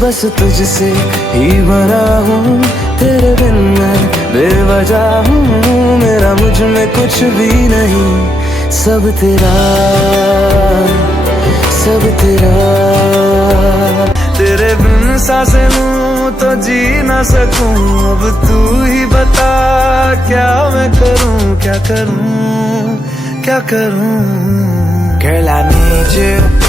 बस तुझसे ही बना हूँ, तेरे बिन मैं बेवजह हूँ। मेरा मुझ में कुछ भी नहीं, सब तेरा, सब तेरा। तेरे बिन सांसें लूं तो जी ना सकूं, अब तू ही बता क्या मैं करूं, क्या करूं, क्या करूं। Girl, I need you.